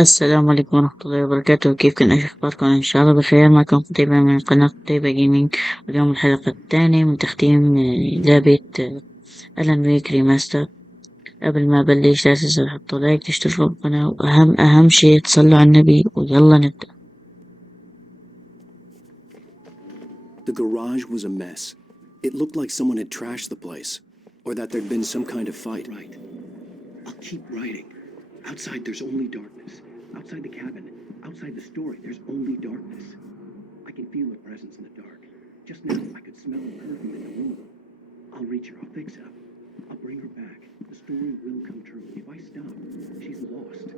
السلام عليكم ورحمة الله وبركاته. كيفكم؟ إيش أخباركم؟ إن شاء الله بخير. معكم قتيبة من قناة قتيبة جيمنج. واليوم الحلقة الثانية من تختيم لعبة ألان ويك ريماستر. قبل ما أبلش لا تنسوا تحطوا لايك تشتركوا بالقناة، وأهم شي تصلوا على النبي. ويلا نبدأ. The garage was a mess. It looked like someone had trashed the place, or that there'd been some kind of fight. Right. I'll keep writing. Outside, there's only darkness. Outside the cabin, outside the story, there's only darkness. I can feel her presence in the dark. Just now, I could smell her perfume in the room. I'll reach her. I'll fix her. I'll bring her back. The story will come true. If I stop, she's lost.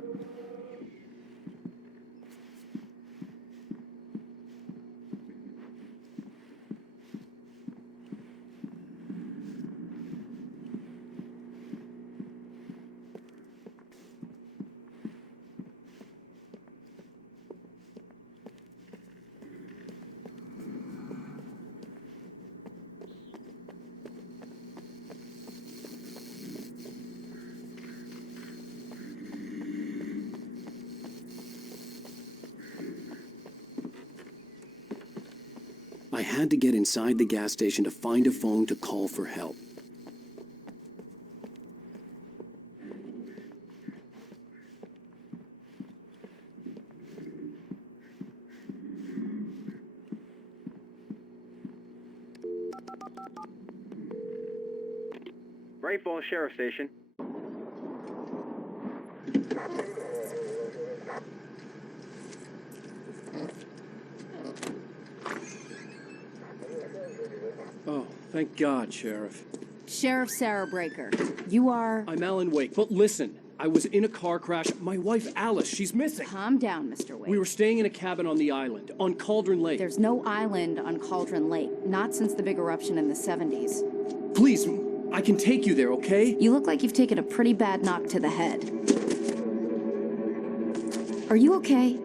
I had to get inside the gas station to find a phone to call for help. Bright Falls Sheriff Station. Oh, thank God, Sheriff. Sheriff Sarah Breaker, you are... I'm Alan Wake, but listen, I was in a car crash. My wife, Alice, she's missing. Calm down, Mr. Wake. We were staying in a cabin on the island, on Cauldron Lake. There's no island on Cauldron Lake, not since the big eruption in the 70s. Please, I can take you there, okay? You look like you've taken a pretty bad knock to the head. Are you okay?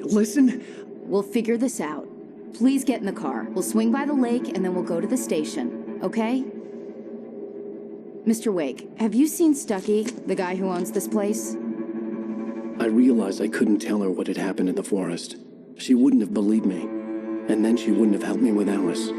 Listen. We'll figure this out. Please get in the car. We'll swing by the lake and then we'll go to the station, okay? Mr. Wake, have you seen Stucky, the guy who owns this place? I realized I couldn't tell her what had happened in the forest. She wouldn't have believed me, and then she wouldn't have helped me with Alice.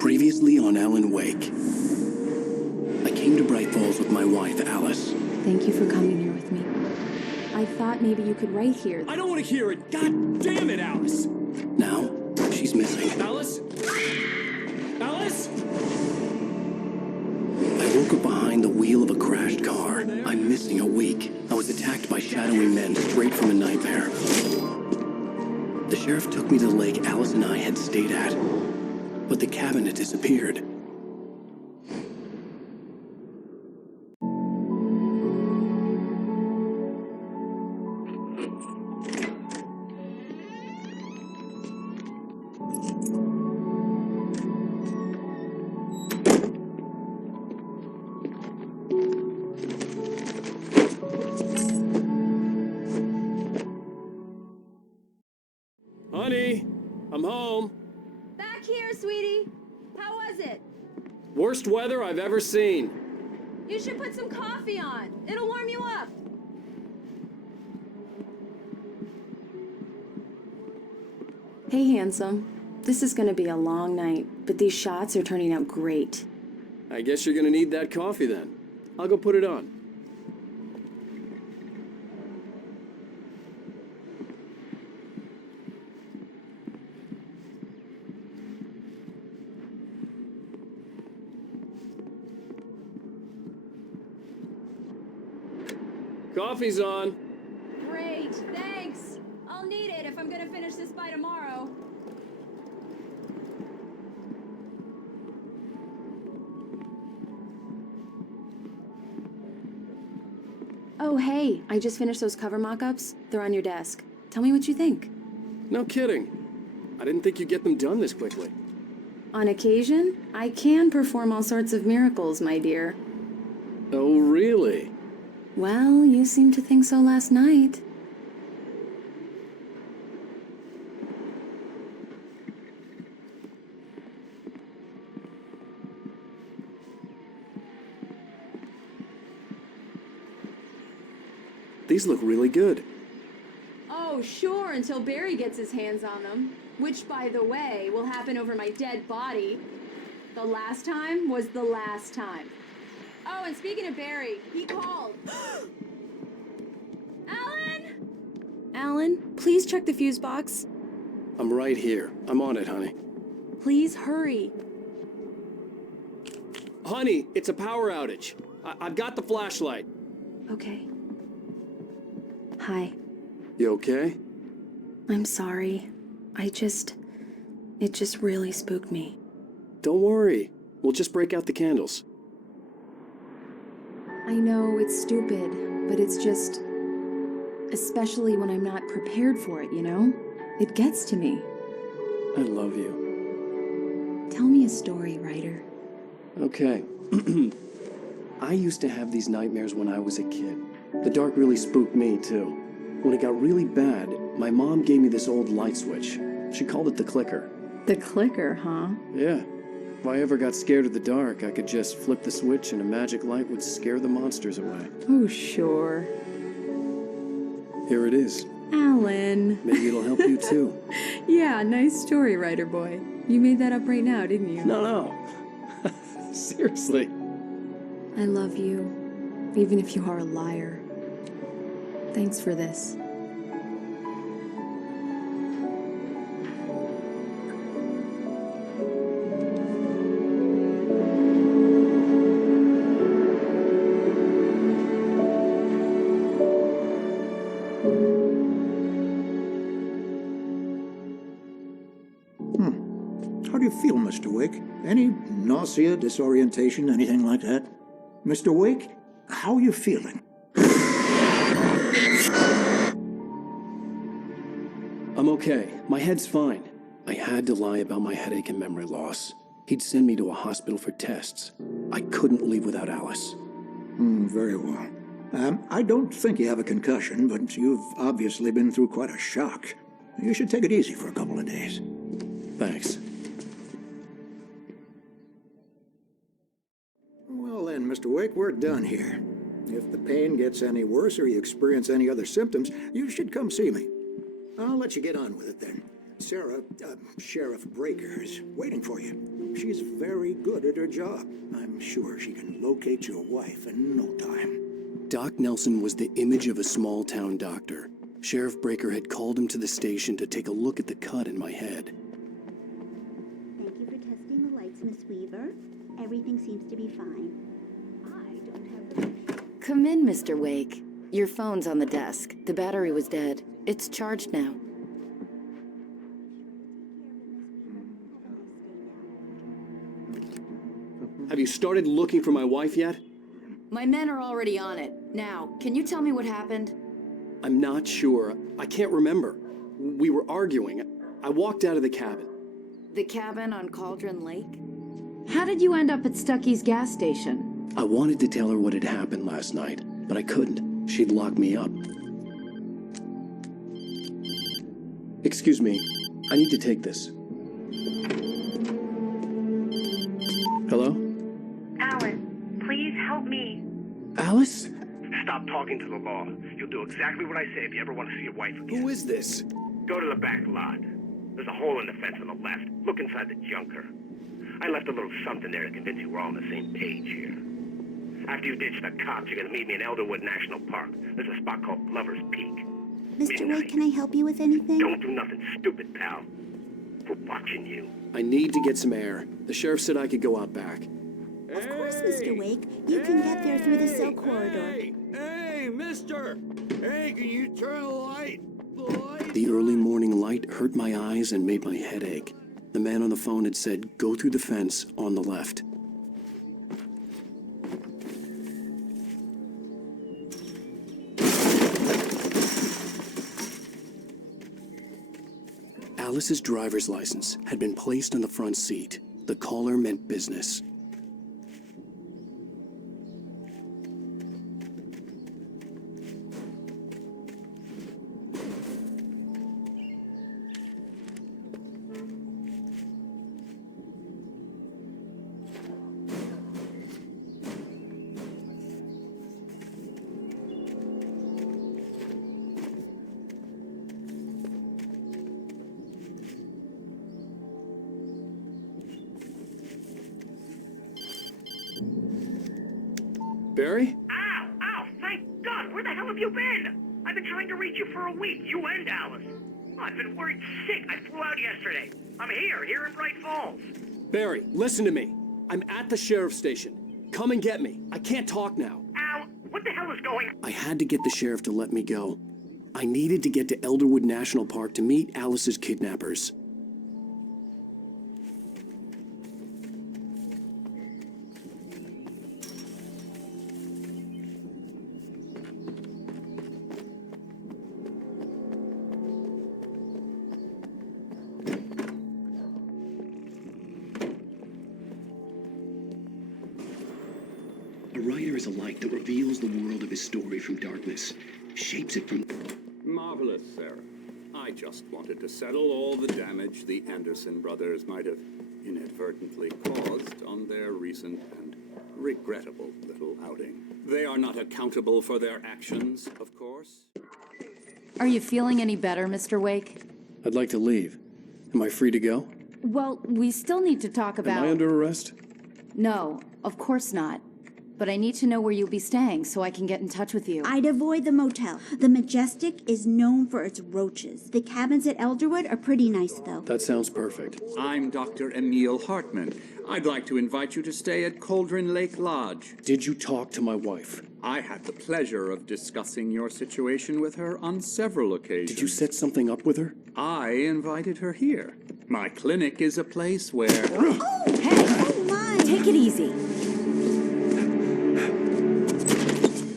Previously on Alan Wake. I came to Bright Falls with my wife, Alice. Thank you for coming here with me. I thought maybe you could write here. I don't want to hear it. God damn it, Alice. Now, she's missing. Alice? Alice? I woke up behind the wheel of a crashed car. I'm missing a week. I was attacked by shadowy men straight from a nightmare. The sheriff took me to the lake Alice and I had stayed at. But the cabin had disappeared. Honey, I'm home. Back here, sweetie. How was it? Worst weather I've ever seen. You should put some coffee on. It'll warm you up. Hey, handsome. This is gonna be a long night, but these shots are turning out great. I guess you're gonna need that coffee then. I'll go put it on. Coffee's on. Great, thanks. I'll need it if I'm gonna finish this by tomorrow. Oh, hey, I just finished those cover mock-ups. They're on your desk. Tell me what you think. No kidding. I didn't think you'd get them done this quickly. On occasion, I can perform all sorts of miracles, my dear. Oh, really? Well, you seemed to think so last night. These look really good. Oh, sure, until Barry gets his hands on them. Which, by the way, will happen over my dead body. The last time was the last time. Oh, and speaking of Barry, he called. Alan? Alan, please check the fuse box. I'm right here. I'm on it, honey. Please hurry. Honey, it's a power outage. I've got the flashlight. Okay. Hi. You okay? I'm sorry. It just really spooked me. Don't worry. We'll just break out the candles. I know it's stupid, but it's just... Especially when I'm not prepared for it, you know? It gets to me. I love you. Tell me a story, writer. Okay. I used to have these nightmares when I was a kid. The dark really spooked me, too. When it got really bad, my mom gave me this old light switch. She called it the clicker. The clicker, huh? Yeah. If I ever got scared of the dark, I could just flip the switch and a magic light would scare the monsters away. Oh, sure. Here it is. Alan. Maybe it'll help you, too. Yeah, nice story, writer boy. You made that up right now, didn't you? No. Seriously. I love you, even if you are a liar. Thanks for this. How do you feel, Mr. Wake? Any nausea, disorientation, anything like that? Mr. Wake, how are you feeling? I'm okay. My head's fine. I had to lie about my headache and memory loss. He'd send me to a hospital for tests. I couldn't leave without Alice. Very well. I don't think you have a concussion, but you've obviously been through quite a shock. You should take it easy for a couple of days. Thanks. Well then, Mr. Wake, we're done here. If the pain gets any worse or you experience any other symptoms, you should come see me. I'll let you get on with it then. Sarah, Sheriff Breaker, is waiting for you. She's very good at her job. I'm sure she can locate your wife in no time. Doc Nelson was the image of a small-town doctor. Sheriff Breaker had called him to the station to take a look at the cut in my head. Thank you for testing the lights, Miss Weaver. Everything seems to be fine. I don't have the... Come in, Mr. Wake. Your phone's on the desk. The battery was dead. It's charged now. Have you started looking for my wife yet? My men are already on it. Now, can you tell me what happened? I'm not sure. I can't remember. We were arguing. I walked out of the cabin. The cabin on Cauldron Lake? How did you end up at Stucky's gas station? I wanted to tell her what had happened last night, but I couldn't. She'd locked me up. Excuse me. I need to take this. Hello? Alan, please help me. Alice? Stop talking to the law. You'll do exactly what I say if you ever want to see your wife again. Who is this? Go to the back lot. There's a hole in the fence on the left. Look inside the junker. I left a little something there to convince you we're all on the same page here. After you ditch the cops, you're gonna meet me in Elderwood National Park. There's a spot called Lover's Peak. Mr. Wake, can I help you with anything? Don't do nothing stupid, pal. We're watching you. I need to get some air. The sheriff said I could go out back. Of course, Mr. Wake. You can get there through the cell corridor. Hey, mister! Hey, can you turn the light, boy? The early morning light hurt my eyes and made my head ache. The man on the phone had said, go through the fence on the left. Alice's driver's license had been placed on the front seat. The caller meant business. Barry? Ow! Ow! Thank God! Where the hell have you been? I've been trying to reach you for a week. You and Alice. I've been worried sick. I flew out yesterday. I'm here in Bright Falls. Barry, listen to me. I'm at the sheriff's station. Come and get me. I can't talk now. Ow! What the hell is going on? I had to get the sheriff to let me go. I needed to get to Elderwood National Park to meet Alice's kidnappers. A writer is a light that reveals the world of his story from darkness, shapes it from... Marvelous, Sarah. I just wanted to settle all the damage the Anderson brothers might have inadvertently caused on their recent and regrettable little outing. They are not accountable for their actions, of course. Are you feeling any better, Mr. Wake? I'd like to leave. Am I free to go? Well, we still need to talk about... Am I under arrest? No, of course not. But I need to know where you'll be staying so I can get in touch with you. I'd avoid the motel. The Majestic is known for its roaches. The cabins at Elderwood are pretty nice, though. That sounds perfect. I'm Dr. Emil Hartman. I'd like to invite you to stay at Cauldron Lake Lodge. Did you talk to my wife? I had the pleasure of discussing your situation with her on several occasions. Did you set something up with her? I invited her here. My clinic is a place where... Oh, hey! Oh, my! Take it easy.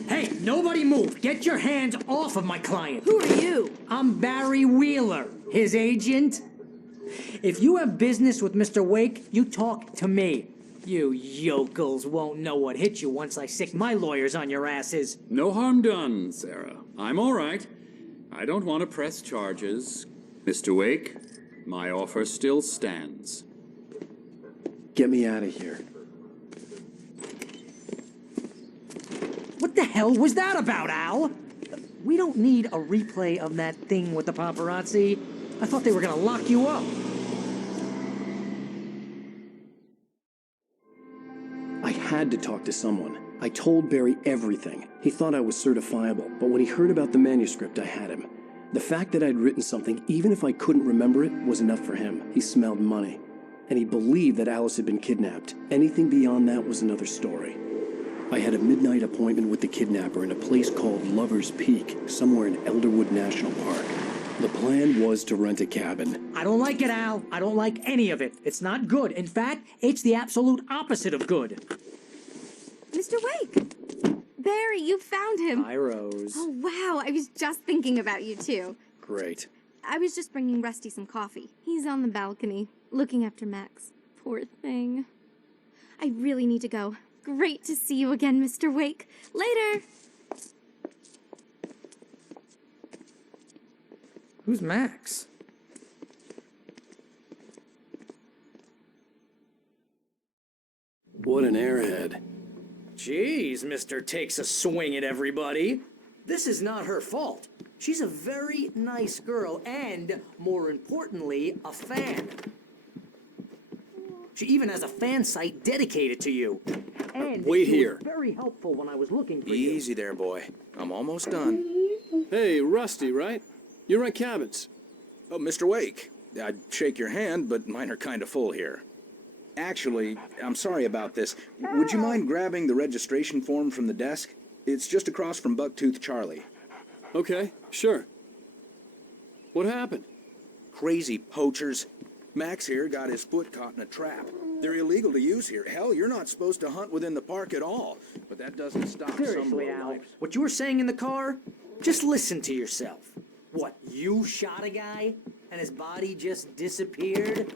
Hey, nobody move! Get your hands off of my client! Who are you? I'm Barry Wheeler, his agent. If you have business with Mr. Wake, you talk to me. You yokels won't know what hit you once I sick my lawyers on your asses. No harm done, Sarah. I'm all right. I don't want to press charges. Mr. Wake, my offer still stands. Get me out of here. What the hell was that about, Al? We don't need a replay of that thing with the paparazzi. I thought they were gonna lock you up. I had to talk to someone. I told Barry everything. He thought I was certifiable, but when he heard about the manuscript, I had him. The fact that I'd written something, even if I couldn't remember it, was enough for him. He smelled money. And he believed that Alice had been kidnapped. Anything beyond that was another story. I had a midnight appointment with the kidnapper in a place called Lover's Peak, somewhere in Elderwood National Park. The plan was to rent a cabin. I don't like it, Al. I don't like any of it. It's not good. In fact, it's the absolute opposite of good. Mr. Wake! Barry, you found him. Hi, Rose. Oh, wow. I was just thinking about you, too. Great. I was just bringing Rusty some coffee. He's on the balcony, looking after Max. Poor thing. I really need to go. Great to see you again, Mr. Wake. Later! Who's Max? What an airhead. Jeez, Mr. Takes a swing at everybody. This is not her fault. She's a very nice girl and, more importantly, a fan. She even has a fan site dedicated to you. And Wait she here. was very helpful when I was looking for you. Easy there, boy. I'm almost done. Hey, Rusty, right? You rent cabins. Oh, Mr. Wake. I'd shake your hand, but mine are kind of full here. Actually, I'm sorry about this. Would you mind grabbing the registration form from the desk? It's just across from Bucktooth Charlie. Okay, sure. What happened? Crazy poachers. Max here got his foot caught in a trap. They're illegal to use here. Hell, you're not supposed to hunt within the park at all. But that doesn't stop Seriously, some Al, lowlifes. what you were saying in the car? Just listen to yourself. What, you shot a guy and his body just disappeared?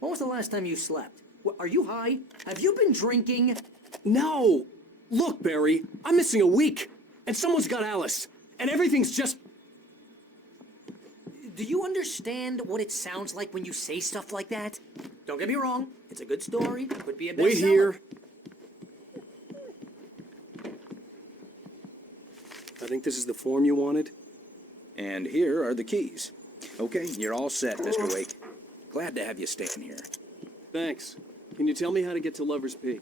When was the last time you slept? What, are you high? Have you been drinking? No! Look, Barry, I'm missing a week, and someone's got Alice, and everything's just... Do you understand what it sounds like when you say stuff like that? Don't get me wrong, it's a good story, could be a bestseller. Wait here. I think this is the form you wanted. And here are the keys. Okay, you're all set, Mr. Wake. Glad to have you staying here. Thanks. Can you tell me how to get to Lover's Peak?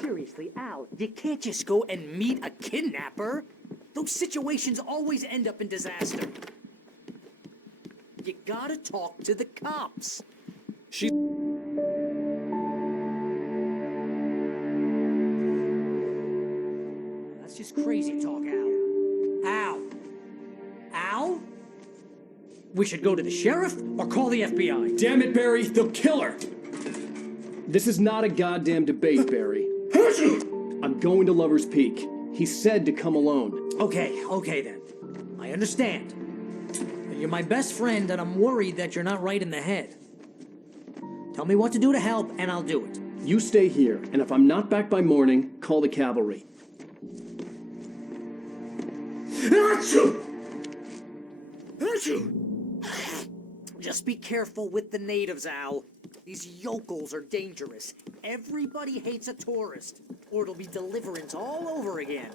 Seriously, Al, you can't just go and meet a kidnapper. Those situations always end up in disaster. You gotta talk to the cops. That's just crazy talk, Al. Al? Al? We should go to the sheriff or call the FBI. Damn it, Barry, they'll kill her! This is not a goddamn debate, Barry. I'm going to Lover's Peak. He said to come alone. Okay then. I understand. You're my best friend, and I'm worried that you're not right in the head. Tell me what to do to help, and I'll do it. You stay here, and if I'm not back by morning, call the cavalry. Just be careful with the natives, Al. These yokels are dangerous. Everybody hates a tourist, or it'll be deliverance all over again.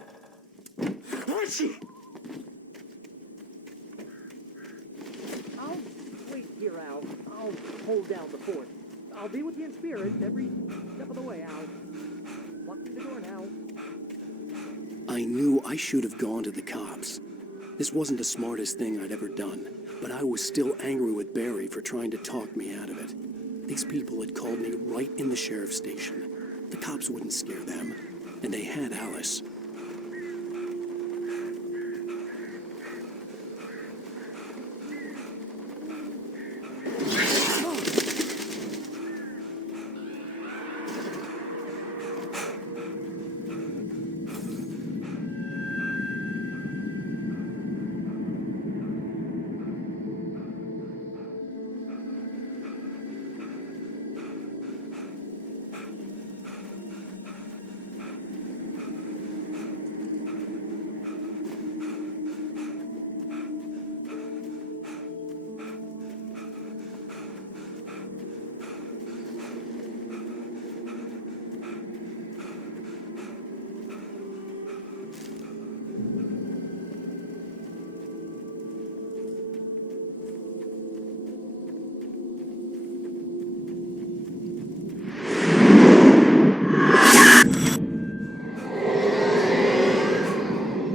I'll wait here, Al. I'll hold down the fort. I'll be with you in spirit every step of the way, Al. Locking the door now. I knew I should have gone to the cops. This wasn't the smartest thing I'd ever done, but I was still angry with Barry for trying to talk me out of it. These people had called me right in the sheriff's station. The cops wouldn't scare them, and they had Alice.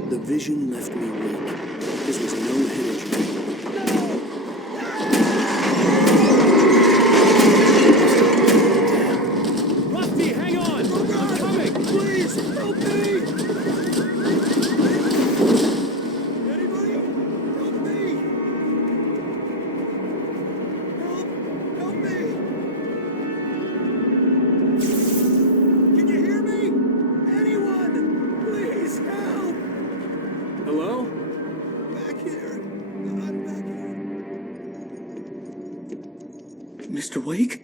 The vision left me weak. This was no hidden Rusty, hang on! I'm coming! Please, help me! Anybody? Help me! Help me! Can you hear me? Anyone? Please help! Hello? Back here. I'm back here. Mr. Wake?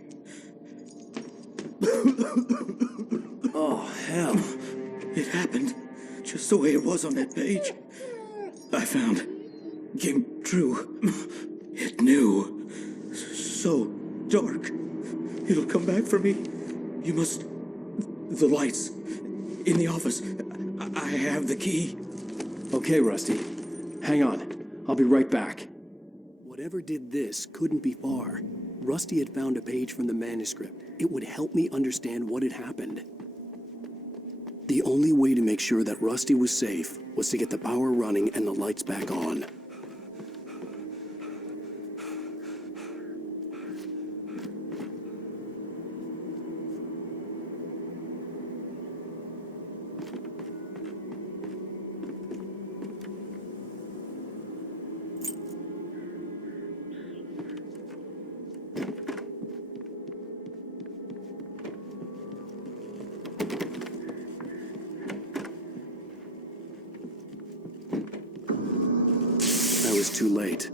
Oh, hell. It happened just the way it was on that page. I found. Came true. It knew. So dark. It'll come back for me. You must... The lights. In the office. I have the key. Okay, Rusty. Hang on. I'll be right back. Whatever did this couldn't be far. Rusty had found a page from the manuscript. It would help me understand what had happened. The only way to make sure that Rusty was safe was to get the power running and the lights back on. I was too late.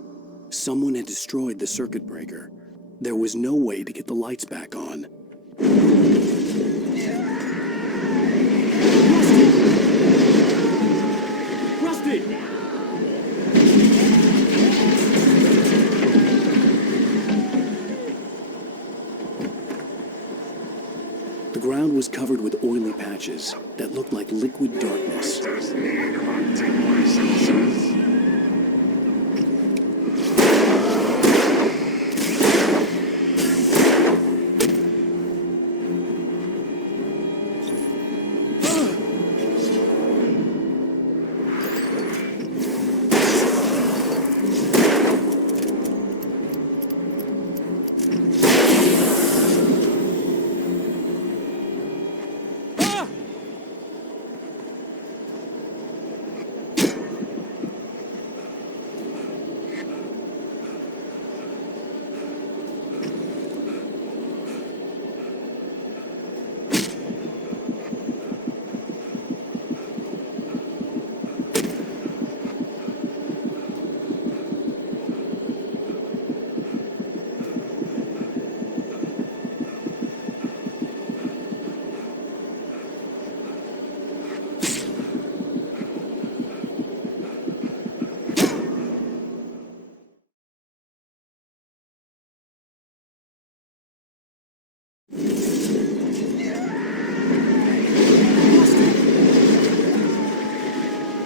Someone had destroyed the circuit breaker. There was no way to get the lights back on. Rusty! The ground was covered with oily patches that looked like liquid darkness.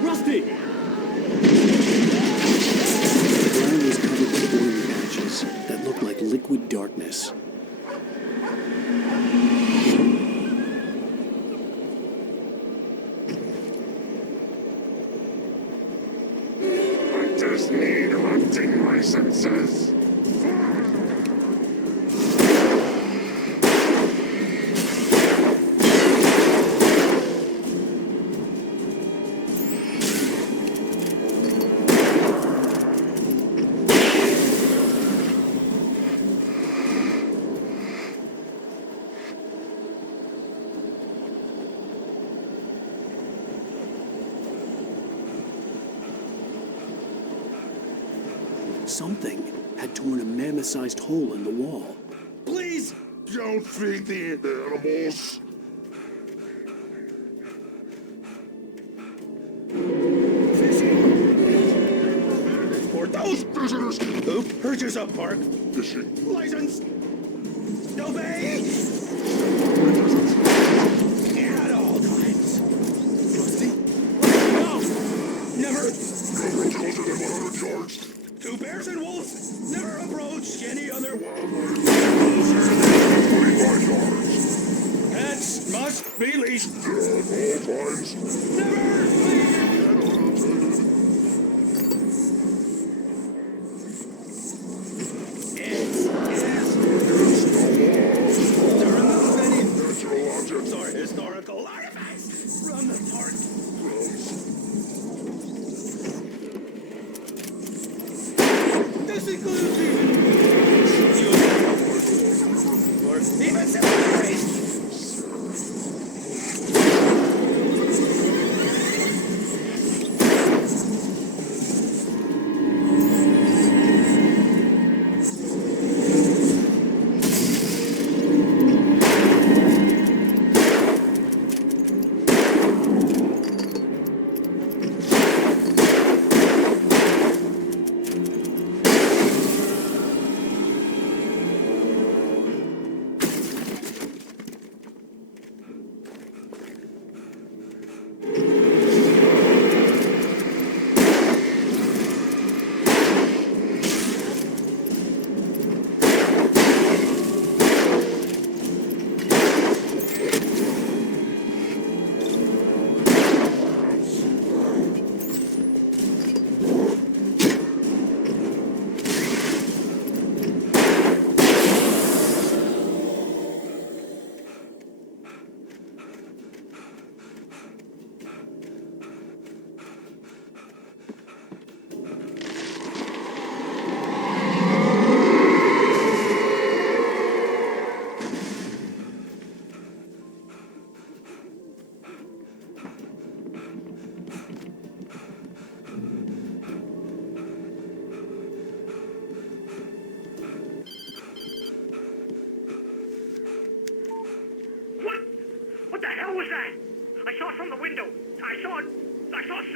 Rusty! The ground was covered with oily patches that looked like liquid darkness. I just need hunting licenses. Something had torn a mammoth-sized hole in the wall. Please don't feed the animals. For those visitors who purchase a park Fishing. license, obey at all times. Rusty? No! Never! Never closer than 100 yards. To bears and wolves, never approach any other wildlife. 25 yards. Pets must be leashed. At all times. Never leave! To remove any Natural objects. or historical artifacts from the park. This includes or even cemeteries.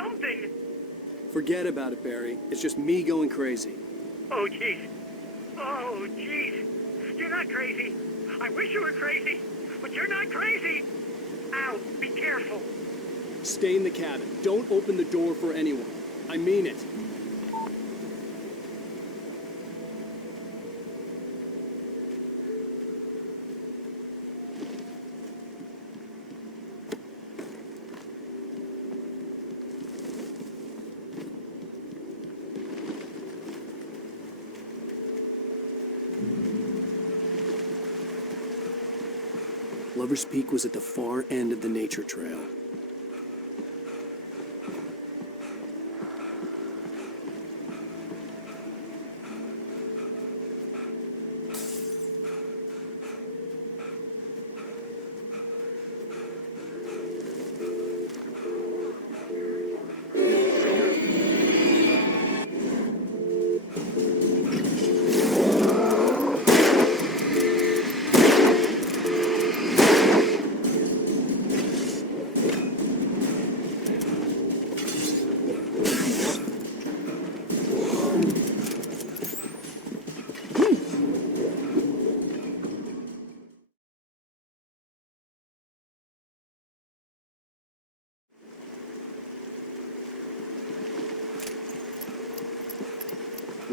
something! Forget about it, Barry. It's just me going crazy. Oh, jeez. Oh, jeez. You're not crazy. I wish you were crazy, but you're not crazy. Ow, be careful. Stay in the cabin. Don't open the door for anyone. I mean it. Lover's Peak was at the far end of the nature trail.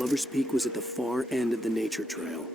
Lover's Peak was at the far end of the nature trail.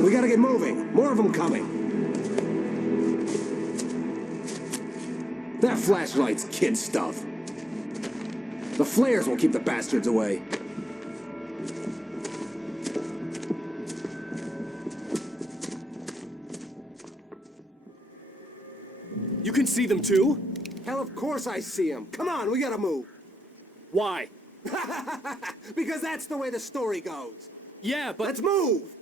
We gotta get moving. More of them coming. That flashlight's kid stuff. The flares will keep the bastards away. You can see them too? Hell, of course I see them. Come on, we gotta move. Why? Because that's the way the story goes. Yeah, but... Let's move!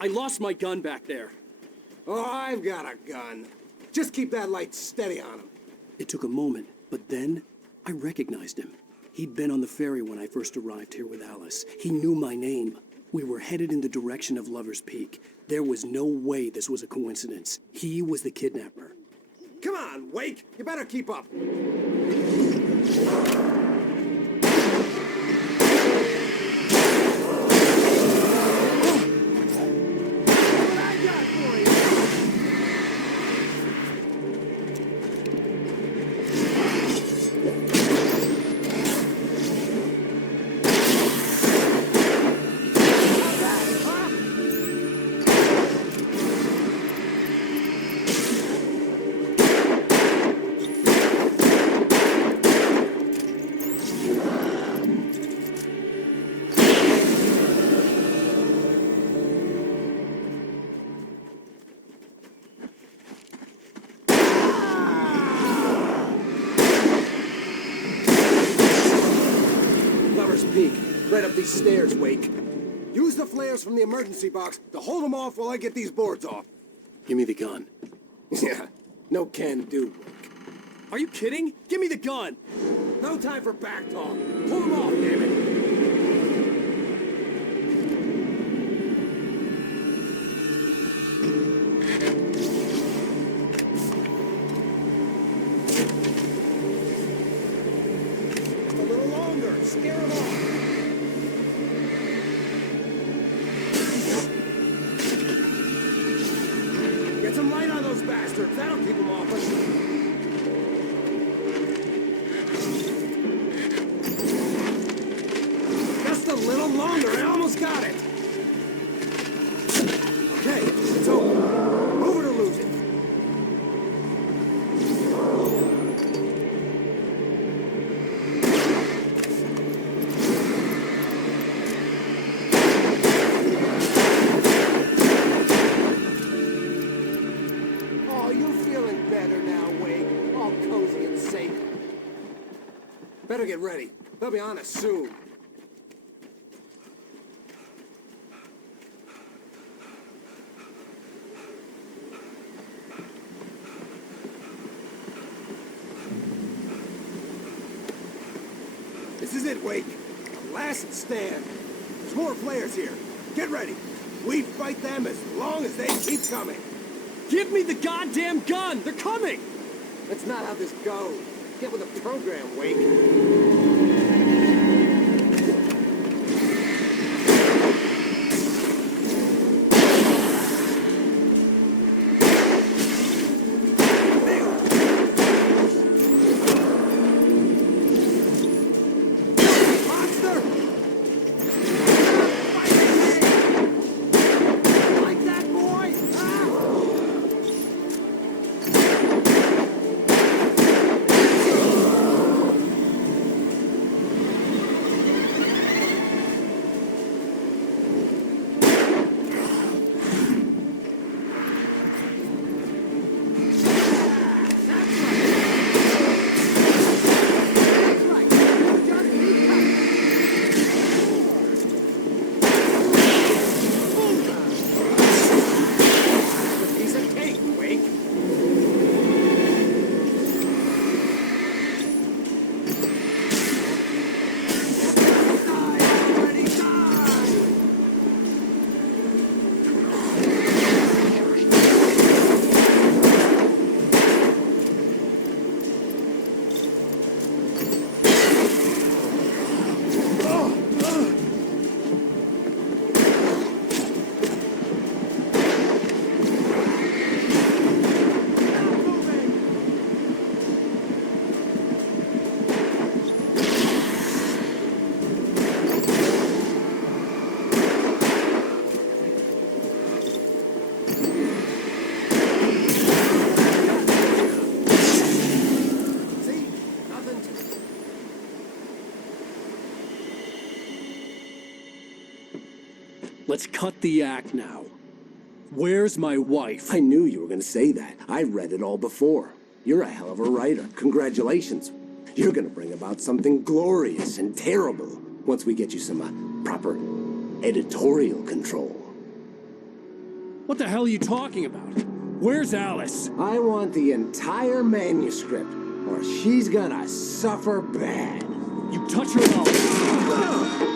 I lost my gun back there. Oh, I've got a gun. Just keep that light steady on him. It took a moment, but then I recognized him. He'd been on the ferry when I first arrived here with Alice. He knew my name. We were headed in the direction of Lover's Peak. There was no way this was a coincidence. He was the kidnapper. Come on, Wake! You better keep up. Peak. Right up these stairs, Wake. Use the flares from the emergency box to hold them off while I get these boards off. Give me the gun. Yeah, no can do, Wake. Are you kidding? Give me the gun! No time for back talk. Pull them off, damn it! Scare them off! Get some light on those bastards. That'll keep them off us. Just a little longer. I almost got it. Okay, it's over. Move it or lose it. Better get ready. They'll be on us soon. This is it, Wake. The last stand. There's more flares here. Get ready. We fight them as long as they keep coming. Give me the goddamn gun! They're coming! That's not how this goes. Get with the program, Wake. Let's cut the act now. Where's my wife? I knew you were going to say that. I read it all before. You're a hell of a writer. Congratulations. You're going to bring about something glorious and terrible once we get you some proper editorial control. What the hell are you talking about? Where's Alice? I want the entire manuscript, or she's gonna suffer bad. You touch her, I'll...